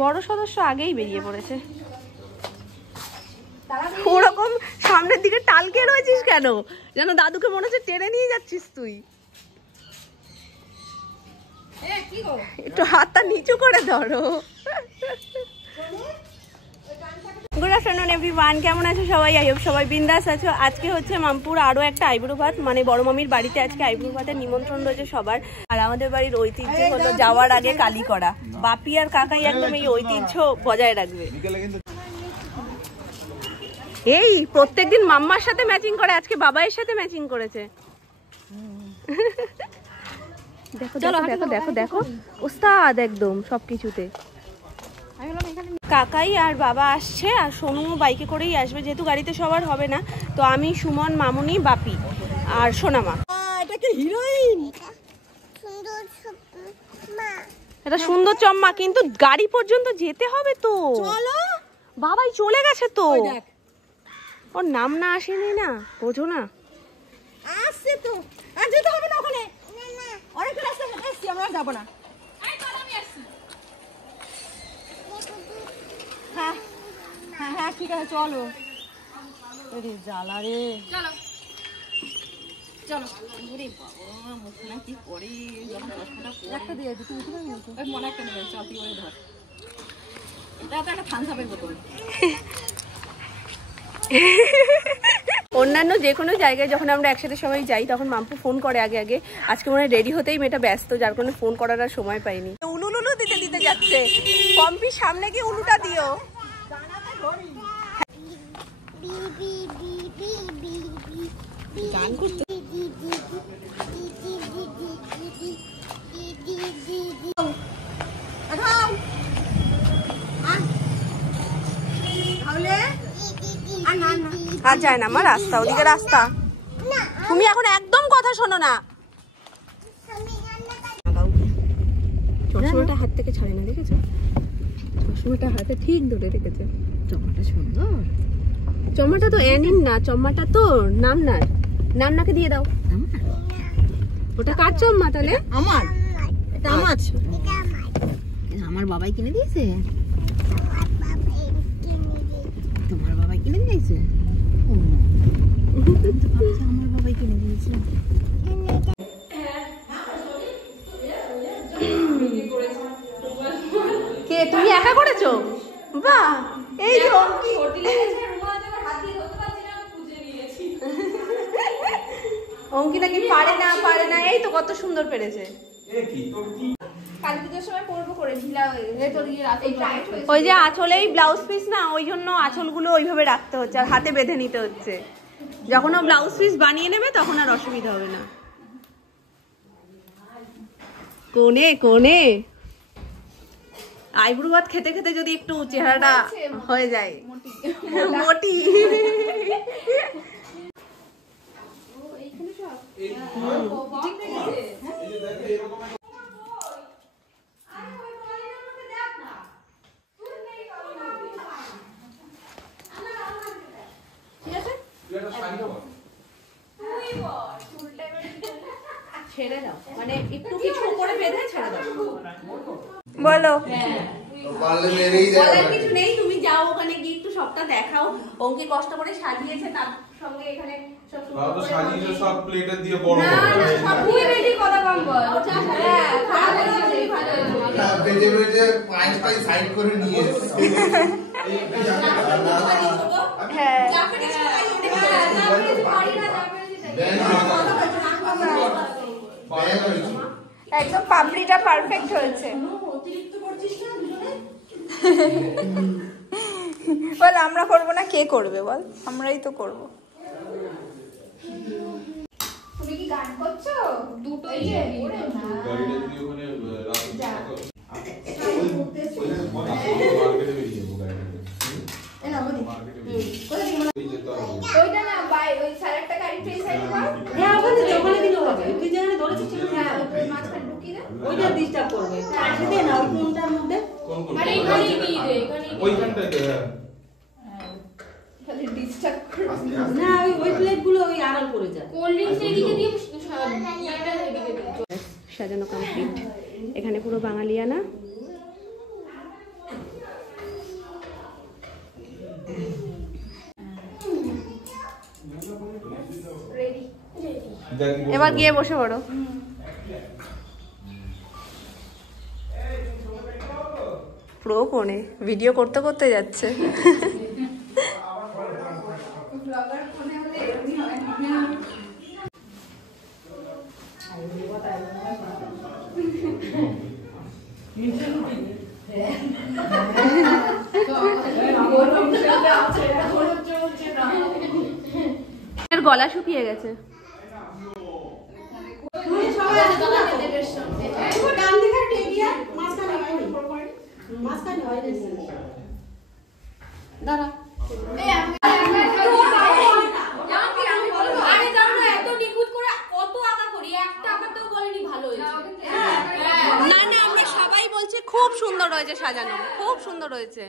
বড় সদস্য আগেই বেরিয়ে পড়েছে। ওরকম সামনের দিকে টালকে রয়েছিস কেন? যেন দাদুকে মনে হচ্ছে টেনে নিয়ে যাচ্ছিস তুই। একটু হাতটা নিচু করে ধরো। গুড আফটারনুন এভরিওয়ান, কেমন আছো সবাই? আই হোপ সবাই বিন্দাস আছো। আজকে হচ্ছে মামপুর আরো একটা আইবুড়ো ভাত, মানে বড় মামির বাড়িতে আজকে আইবুড়ো ভাতের নিমন্ত্রণ রয়েছে সবার। আর আমাদের বাড়ির ঐতিহ্য হলো যাওয়ার আগে কালি করা। বাপি আর কাকাই একদম এই ঐতিহ্য বজায় রাখবে। এই প্রত্যেকদিন মাম্মার সাথে ম্যাচিং করে, আজকে বাবাইয়ের সাথে ম্যাচিং করেছে। দেখো দেখো দেখো দেখো ওস্তাদ একদম সবকিছুতে। কাকাই আর বাবা আসছে, আর সোনুও বাইকে করেই আসবে, যেহেতু গাড়িতে সবার হবে না। তো আমি, সুমন, মামুনি, বাপি আর সোনামা। এটা সুন্দর চম্মা, কিন্তু গাড়ি পর্যন্ত যেতে হবে তো। বাবাই চলে গেছে তো, ওর নাম না আসেনি না, বোঝো না। আসছে তো, আর যেতে হবে না ওখানে, অনেক রাস্তা আসছি, আমরা যাবো না। হ্যাঁ হ্যাঁ হ্যাঁ ঠিক আছে, চলো। রে জ্বালা রে, চলো চলো। ওরে বাবা, মুখ না কি করি, যখন চশমাটা একটা দিয়ে দিই, তুমি ওই মনে একটা নেবে, চল তুই ওই ধর। এটা তো একটা থামসাপের বোতল। অন্যান্য যে কোনো জায়গায় যখন আমরা একসাথে সবাই যাই, তখন মাম্পু ফোন করে আগে আগে। আজকে মনে হয় রেডি হতেই মেয়েটা ব্যস্ত, যার কারণে ফোন করার আর সময় পাইনি। উলুলুলু দিতে দিতে যাচ্ছে। পম্পি সামনে গিয়ে উলুটা দিও। গান করতে আর যায় না আমার রাস্তা, ওদিকে রাস্তা। তুমি এখন একদম কথা শোনো না। চশমাটা হাত থেকে ছাড়ে না, দেখেছো? চশমাটা হাতে ঠিক ধরে রেখেছে। চশমাটা সুন্দর। চশমাটা তো এনিন না, চশমাটা তো নামনার। নামনাকে দিয়ে দাও। ওটা কার চশমা তাহলে? আমার। এটা আমার। আমার বাবাই কিনে দিয়েছে। তোমার বাবাই কিনে দিয়েছে? আমার বাবাই কিনে দিয়েছে। কে তুমি একা করেছো? বাহ, এই যে অঙ্কি নাকি পারে না পারে না, এই তো কত সুন্দর পেরেছে। ওই যে আঁচলেই ব্লাউজ পিস না, ওই জন্য আঁচলগুলো ওইভাবে রাখতে হচ্ছে আর হাতে বেঁধে নিতে হচ্ছে। যখন ও ব্লাউজ পিস বানিয়ে নেবে তখন আর অসুবিধা হবে না। কোনে কোনে আইবুড়ো ভাত খেতে খেতে যদি একটু চেহারাটা হয়ে যায় মোটি। ছেড়ে দাও, মানে একটু কিছু উপরে বেঁধে ছেড়ে দাও। বলো, বলার কিছু নেই, তুমি যাও ওখানে গিয়ে একটু সবটা দেখাও। অঙ্কি কষ্ট করে সাজিয়েছে, তার সঙ্গে এখানে সব সাজিয়েছে, সব প্লেটে দিয়ে বড় না না সব দিয়ে বেশি কথা কম বল। হ্যাঁ খারাপ হয়েছে, ভালো হয়েছে না, বেজে বেজে পাঁচটাই সাইড করে নিয়ে এসেছে। হ্যাঁ জাপানি সবাই ওঠে, জাপানি পারি না, জাপানি একদম পাপড়িটা পারফেক্ট হয়েছে। বল আমরা করবো না, কে করবে বল? আমরাই তো করবো। তুমি কি গান করছো? দুটোই ওইটা না বাই, ওই স্যালাডটা গাড়ি ফ্রেশ সাইড কর। হ্যাঁ ওখানে দিলেও হবে, তুই যেখানে ধরেছিস সেখানে। হ্যাঁ ওই মাঝখানে ঢুকিয়ে দে, ওইটা ডিস্টার্ব করবে। কাটে দে না ওই কোনটার মধ্যে, আরে এখানেই দিয়ে দে, এখানেই ওইখানটাতে। হ্যাঁ খালি ডিস্টার্ব করবে না, ওই প্লেটগুলো ওই আড়াল পড়ে যায়। কোল্ড ড্রিঙ্কস এদিকে দিয়ে, এটা এদিকে দে। সাজানো কমপ্লিট। এখানে পুরো বাঙালিয়ানা। এবার গিয়ে বসে পড়ো। প্রো কোণে ভিডিও করতে করতে যাচ্ছে। গলা শুকিয়ে গেছে। দাঁড়া খুব সুন্দর হয়েছে সাজানো, খুব সুন্দর হয়েছে।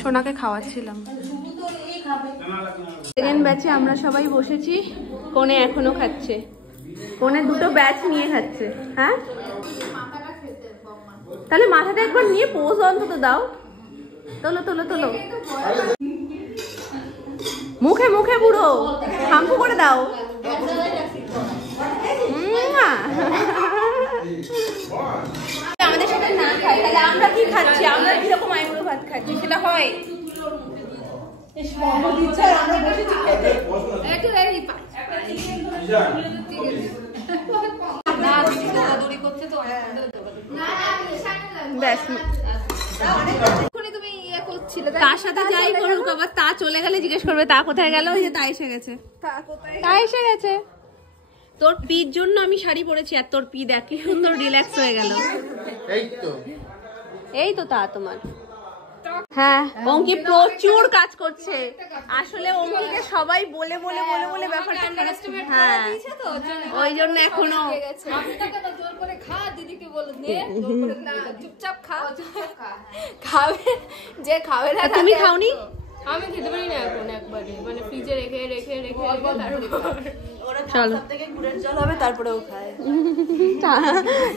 সোনাকে খাওয়াচ্ছিলাম। সেকেন্ড ব্যাচে আমরা সবাই বসেছি, কোণে এখনো খাচ্ছে, কোণে দুটো ব্যাচ নিয়ে খাচ্ছে। হ্যাঁ তাহলে মাথাটা একবার নিয়ে পোজ অন্তত দাও। তোলো তোলো তোলো, মুখে মুখে পুরো শ্যাম্পু করে দাও। আমাদের সাথে না খাই তাহলে আমরা কি খাচ্ছি? আমরা কিরকম আইবুড়ো ভাত খাচ্ছি সেটা হয়? তার সাথে যাই করুক আবার তা চলে গেলে জিজ্ঞেস করবে তা কোথায় গেল? ওই যে তা এসে গেছে, তা এসে গেছে। তোর পির জন্য আমি শাড়ি পরেছি আর তোর পি দেখ কি সুন্দর রিল্যাক্স হয়ে গেল। এই তো তা তোমার। হ্যাঁ অঙ্কি প্রচুর কাজ করছে আসলে। অঙ্কিকে সবাই বলে বলে বলে বলে ব্যাপারটা, হ্যাঁ ওই জন্য এখনো চুপচাপ খাবে যে খাবে না। তুমি খাওনি? আমি খেতে পারি না এখন একবারে, মানে ফ্রিজে রেখে রেখে রেখে চলো গুড়ের জল হবে তারপরে ও খায়।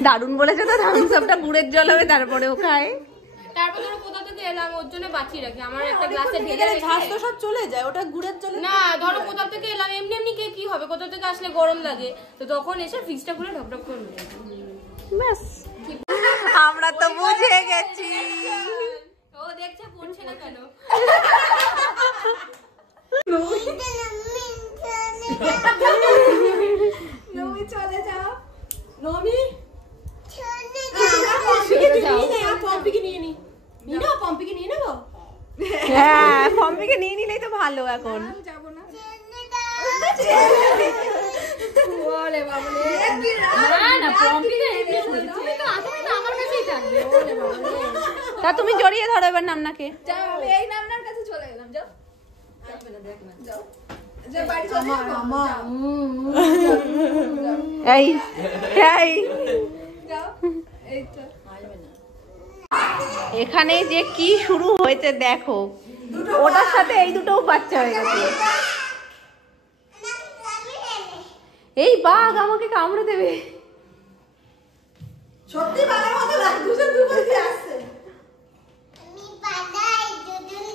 দারুণ বলেছে তো, দারুণ সবটা গুড়ের জল হবে তারপরে ও খায়। তারপর ধরো কোথা থেকে এলাম ওর জন্য বাঁচিয়ে রাখি, আমার একটা গ্লাসে ঢেলে ঝাঁস তো সব চলে যায়, ওটা গুড়ের জল না। ধরো কোথা থেকে এলাম এমনি এমনি কে কি হবে, কোথা থেকে আসলে গরম লাগে তো তখন এসে ফ্রিজটা খুলে ঢকঢক করে ব্যাস। আমরা তো বুঝে গেছি। ও দেখছে পড়ছে না কেন। নমি চলে যাও, নমি পম্পিকে নিয়ে নি। পম্পিকে নিয়ে নেবো। হ্যাঁ পম্পিকে নিয়ে নিলেই তো ভালো। এখন যাবো না। তা তুমি জড়িয়ে ধরো এবার নামনাকে। এই নামনার কাছে চলে গেলাম। যাও এই এই এখানে যে কি শুরু হয়েছে দেখো, ওটার সাথে এই দুটোও বাচ্চা হয়ে গেছে। এই বাঘ আমাকে কামড়ে দেবে। সত্যি ভালো মতো লাগে, দুজন দুজন দিয়ে আসছে। আমি পালাই দুজন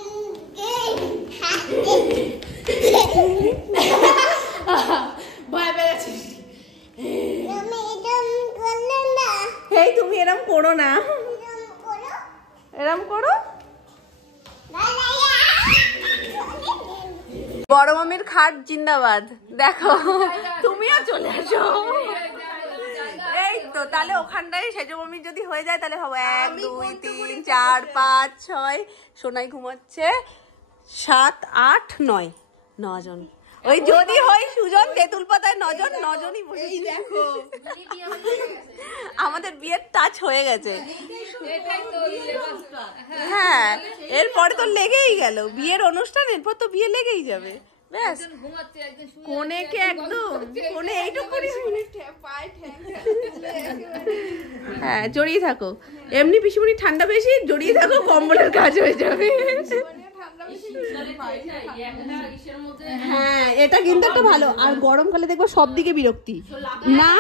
ভয় পেয়েছিস। এই তুমি এরম করো না, এরম করো। বড় মামির খাট জিন্দাবাদ। দেখো তুমিও চলে আসো। এই তো তাহলে ওখানটায় সেজ মামির যদি হয়ে যায় তাহলে হবে 1 2 3 4 5 6। সোনাই ঘুমাচ্ছে 7 8 9 জন। ওই যদি হয় সুজন তেঁতুল পাতায় নজনই বসে দেখো আমাদের বিয়ের টাচ হয়ে গেছে। হ্যাঁ এরপরে তো লেগেই গেল বিয়ের অনুষ্ঠান, এরপর তো বিয়ে লেগেই যাবে। ব্যাস কোনেকে একদম কোনে এইটুকুনি হ্যাঁ জড়িয়ে থাকো। এমনি পিসিমণি ঠান্ডা বেশি, জড়িয়ে থাকো কম্বলের কাজ হয়ে যাবে। হ্যাঁ এটা কিন্তু একটা ভালো। আর গরমকালে দেখবো সব দিকে বিরক্তি না,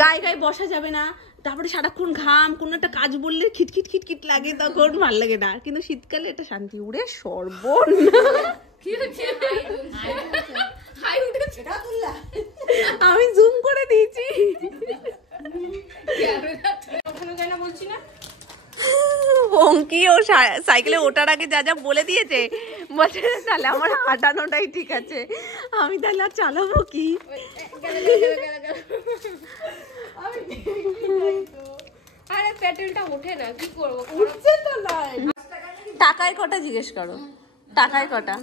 গায়ে গায়ে বসা যাবে না, তারপরে সারাক্ষণ ঘাম, কোনো একটা কাজ বললে খিটখিট খিটখিট লাগে, তখন ভাল লাগে না। কিন্তু শীতকালে এটা শান্তি। উড়ে আমি জুম করে দিয়েছি। অঙ্কি ও সাইকেলে ওঠার আগে যা যা বলে দিয়েছে, বলছে তাহলে আমার হাঁটানোটাই ঠিক আছে, আমি তাহলে আর চালাবো কি। আরে পেট্রোলটা ওঠে না, কি করবো? উঠছে তো নয়। টাকায় কটা জিজ্ঞেস করো, টাকায় কটা?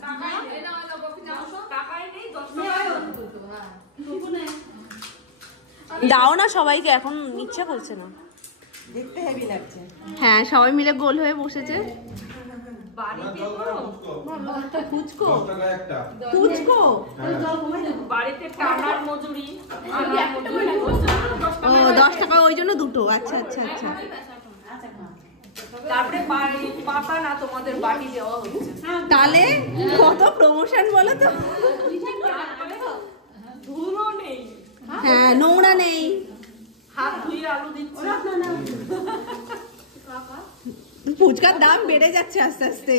দাও না সবাইকে, এখন ইচ্ছা করছে না, দেখতে হেভি লাগছে। হ্যাঁ সবাই মিলে গোল হয়ে বসেছে। বাড়িতে টানার মজুরি 10 টাকা, ওই জন্য দুটো। আচ্ছা আচ্ছা আচ্ছা। তারপরে পাতা না তোমাদের বাটি দেওয়া হচ্ছে, তাহলে কত প্রমোশন বলো তো। ধুলো নেই, হ্যাঁ নোংরা নেই, হাত ধুয়ে আলু দিচ্ছে। ফুচকার দাম বেড়ে যাচ্ছে আস্তে আস্তে।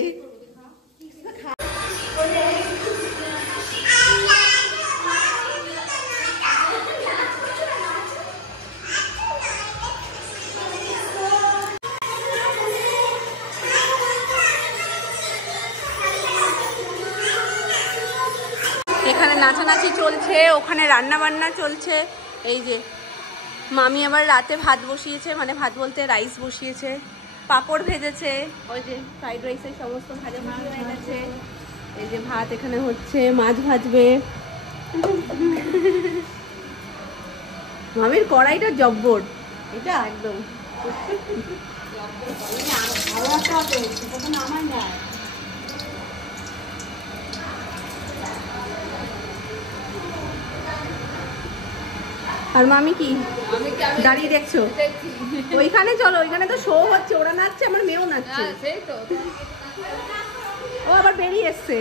এখানে নাচানাচি চলছে, ওখানে রান্না বান্না চলছে। এই যে মামি আবার রাতে ভাত বসিয়েছে, মানে ভাত বলতে রাইস বসিয়েছে, পাঁপড় ভেজেছে, ওই যে ফ্রাইড রাইসের সমস্ত ভাজাভুজি হয়ে গেছে। এই যে ভাত এখানে হচ্ছে, মাছ ভাজবে। মামির কড়াইটা জব্বর, এটা একদম আর মামি কি দাঁড়িয়ে দেখছো? ওইখানে চলো, ওইখানে তো শো হচ্ছে, ওরা নাচছে, আমার মেয়েও নাচছে। ও আবার বেরিয়ে এসছে।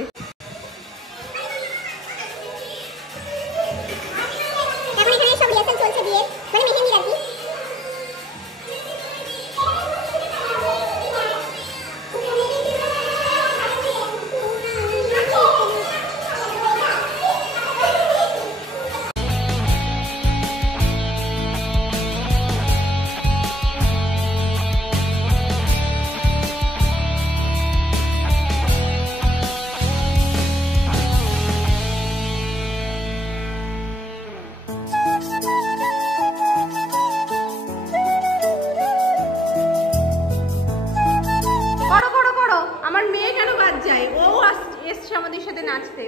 আমাদের সাথে নাচতে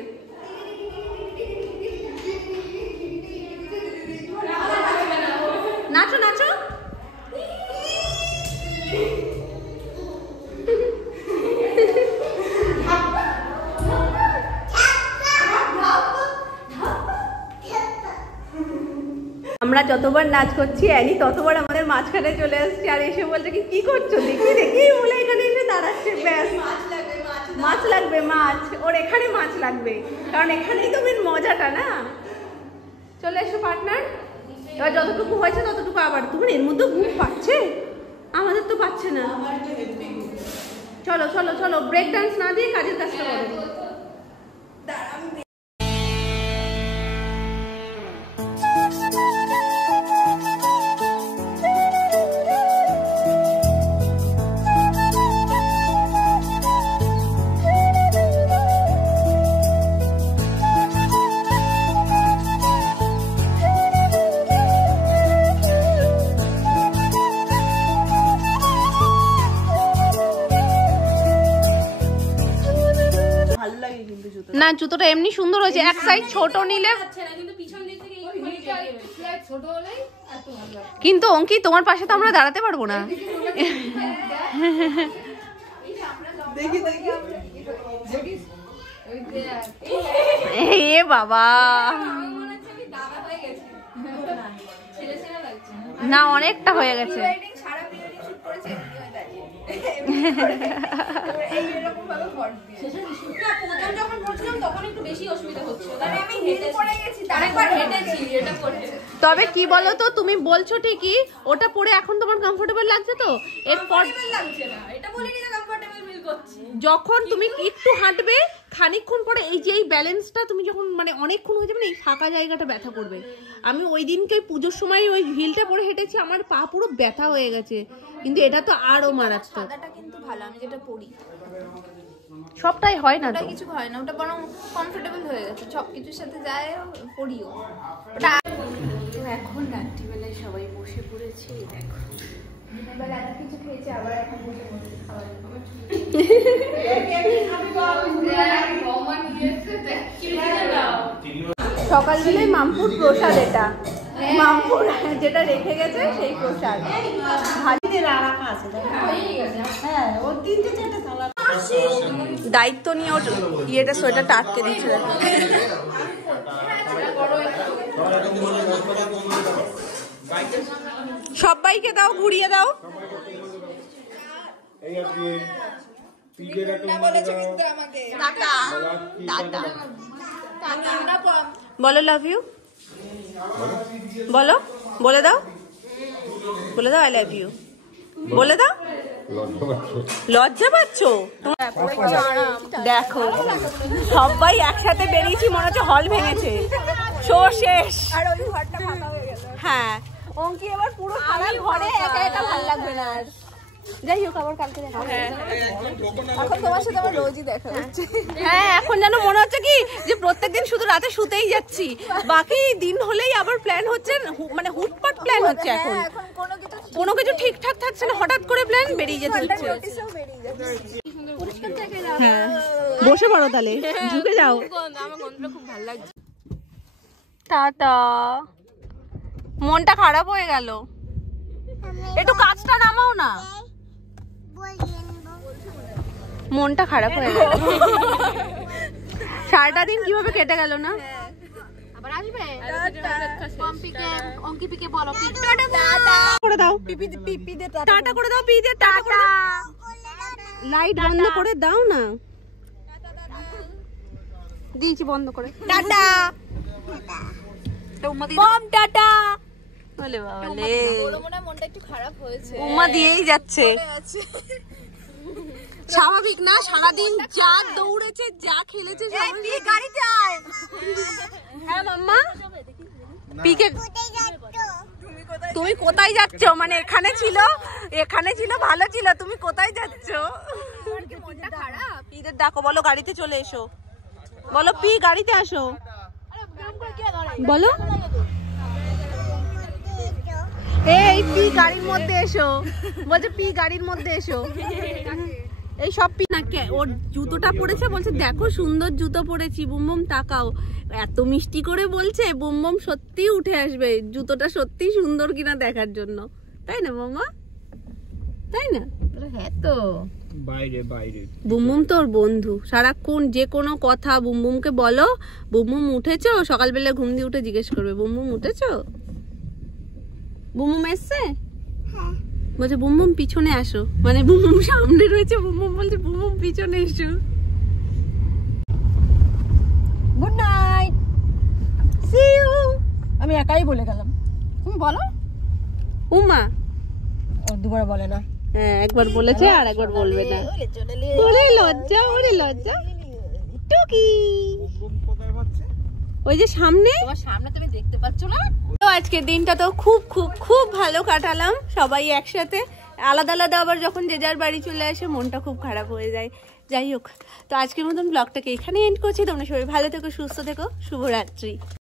নাচো নাচো। আমরা যতবার নাচ করছি অ্যানি ততবার আমাদের মাঝখানে চলে আসছে আর এসে বলছে কি করছো দেখি দেখি বলে এখানে এসে দাঁড়াচ্ছে। ব্যাস মাছ লাগবে, মাছ ওর এখানে মাছ লাগবে, কারণ এখানেই তো মেন মজাটা না। চলে এসো পার্টনার, এবার যতটুকু হয়েছে ততটুকু আবার। তোমার এর মধ্যে ঘুম পাচ্ছে, আমাদের তো পাচ্ছে না। চলো চলো চলো, ব্রেক ডান্স না দিয়ে কাজের কাজটা করো। ভালো লাগে কিন্তু জুতো না জুতোটা এমনি সুন্দর হয়েছে এক সাইজ ছোট নিলে কিন্তু পিছন দিক থেকে ছোট হলেই এত ভালো লাগে কিন্তু অঙ্কি তোমার পাশে তো আমরা দাঁড়াতে পারবো না দেখি দেখি এ বাবা না অনেকটা হয়ে গেছে তবে কি বলো তো তুমি বলছো ঠিকই ওটা পরে এখন তোমার কমফোর্টেবল লাগছে তো এরপর যখন তুমি একটু হাঁটবে খানিকক্ষণ পরে এই যে এই ব্যালেন্সটা তুমি যখন মানে অনেকক্ষণ হয়ে যাবে না এই ফাঁকা জায়গাটা ব্যথা করবে আমি ওই দিনকে পুজোর সময় ওই হিলটা পরে হেঁটেছি আমার পা পুরো ব্যথা হয়ে গেছে কিন্তু এটা তো আরো মারাত্মক সাদাটা কিন্তু ভালো আমি যেটা পরি সবটাই হয় না তো কিছু হয় না ওটা বরং কমফোর্টেবল হয়ে গেছে সবকিছুর সাথে যায় পরিও এখন রাত্রিবেলায় সবাই বসে পড়েছি দেখো দিনবেলা এত কিছু খেয়েছে আবার এখন বসে বসে খাওয়া সকালবেলায় মামপুর প্রসাদ এটা মামপুর যেটা রেখে গেছে সেই প্রসাদ ভাজিতে রাখা আছে হ্যাঁ ও তিনটে চারটে সালাদ দায়িত্ব নিয়ে ওর ইয়েটা সোয়েটারটা আটকে দিচ্ছে সবাইকে দাও ঘুরিয়ে দাও বলো লাভ ইউ বলো বলে দাও আই লাভ ইউ বলে দাও লজ্জা পাচ্ছ দেখো সবাই একসাথে বেরিয়েছি মনে হচ্ছে হল ভেঙেছে শো শেষ হ্যাঁ অঙ্কি এবার পুরো সারা ঘরে একা একা ভালো লাগবে না আর যাই হোক আবার কালকে দেখা হবে এখন তোমার সাথে আমার রোজই দেখা হচ্ছে হ্যাঁ এখন যেন মনে হচ্ছে কি যে প্রত্যেকদিন শুধু রাতে শুতেই যাচ্ছি বাকি দিন হলেই আবার প্ল্যান হচ্ছে মানে হুটপাট প্ল্যান হচ্ছে এখন কোনো কিছু ঠিকঠাক থাকছে না হঠাৎ করে প্ল্যান বেরিয়ে যেতে হচ্ছে হ্যাঁ বসে পড়ো তাহলে ঝুঁকে যাও আমার গন্ধটা খুব ভালো লাগছে টাটা মনটা খারাপ হয়ে গেল একটু কাজটা নামাও না মনটা খারাপ হয়ে গেল সারাটা দিন কিভাবে কেটে গেল না আবার আসবে অঙ্কিপিকে বলো করে দাও টাটা করে দাও পিদের টাটা লাইট বন্ধ করে দাও না দিয়েছি বন্ধ করে টাটা বম টাটা বলে বাবালে মনটা একটু খারাপ হয়েছে উমা দিয়েই যাচ্ছে স্বাভাবিক না সারাদিন যা দৌড়েছে যা খেলেছে গাড়িতে আয় হ্যাঁ মাম্মা পিকে তুমি কোথায় যাচ্ছ মানে এখানে ছিল ভালো ছিল তুমি কোথায় যাচ্ছ পিদের ডাকো বলো গাড়িতে চলে এসো বলো পি গাড়িতে আসো বলো এই পি গাড়ির মধ্যে এসো বলছে পি গাড়ির মধ্যে এসো এই সব পি না ওর জুতোটা পরেছে বলছে দেখো সুন্দর জুতো পরেছি বুমবুম তাকাও এত মিষ্টি করে বলছে বুমবুম সত্যি উঠে আসবে জুতোটা সত্যি সুন্দর কিনা দেখার জন্য তাই না মামা তাই না হ্যাঁ তো বাইরে বাইরে বুমবুম তোর বন্ধু সারাক্ষণ যে কোনো কথা বুমবুমকে বলো বুমবুম উঠেছো সকালবেলা ঘুম দিয়ে উঠে জিজ্ঞেস করবে বুমবুম উঠেছো বুমবুম এসছে বলছে বুমবুম পিছনে আসো মানে বুমবুম সামনে রয়েছে বুমবুম বলছে বুমবুম পিছনে এসো গুড নাইট সি ইউ আমি একাই বলে গেলাম তুমি বলো উমা ও দুবার বলে না হ্যাঁ একবার বলেছে আর একবার বলবে না ওরে লজ্জা টুকি ওই যে সামনে তোমার সামনে তুমি দেখতে পাচ্ছ না তো আজকের দিনটা তো খুব খুব খুব ভালো কাটালাম সবাই একসাথে আলাদা আলাদা আবার যখন যে যার বাড়ি চলে আসে মনটা খুব খারাপ হয়ে যায় যাই হোক তো আজকের মতন ব্লগটাকে এখানে এন্ড করছি তোমরা সবাই ভালো থেকো সুস্থ থেকো শুভরাত্রি।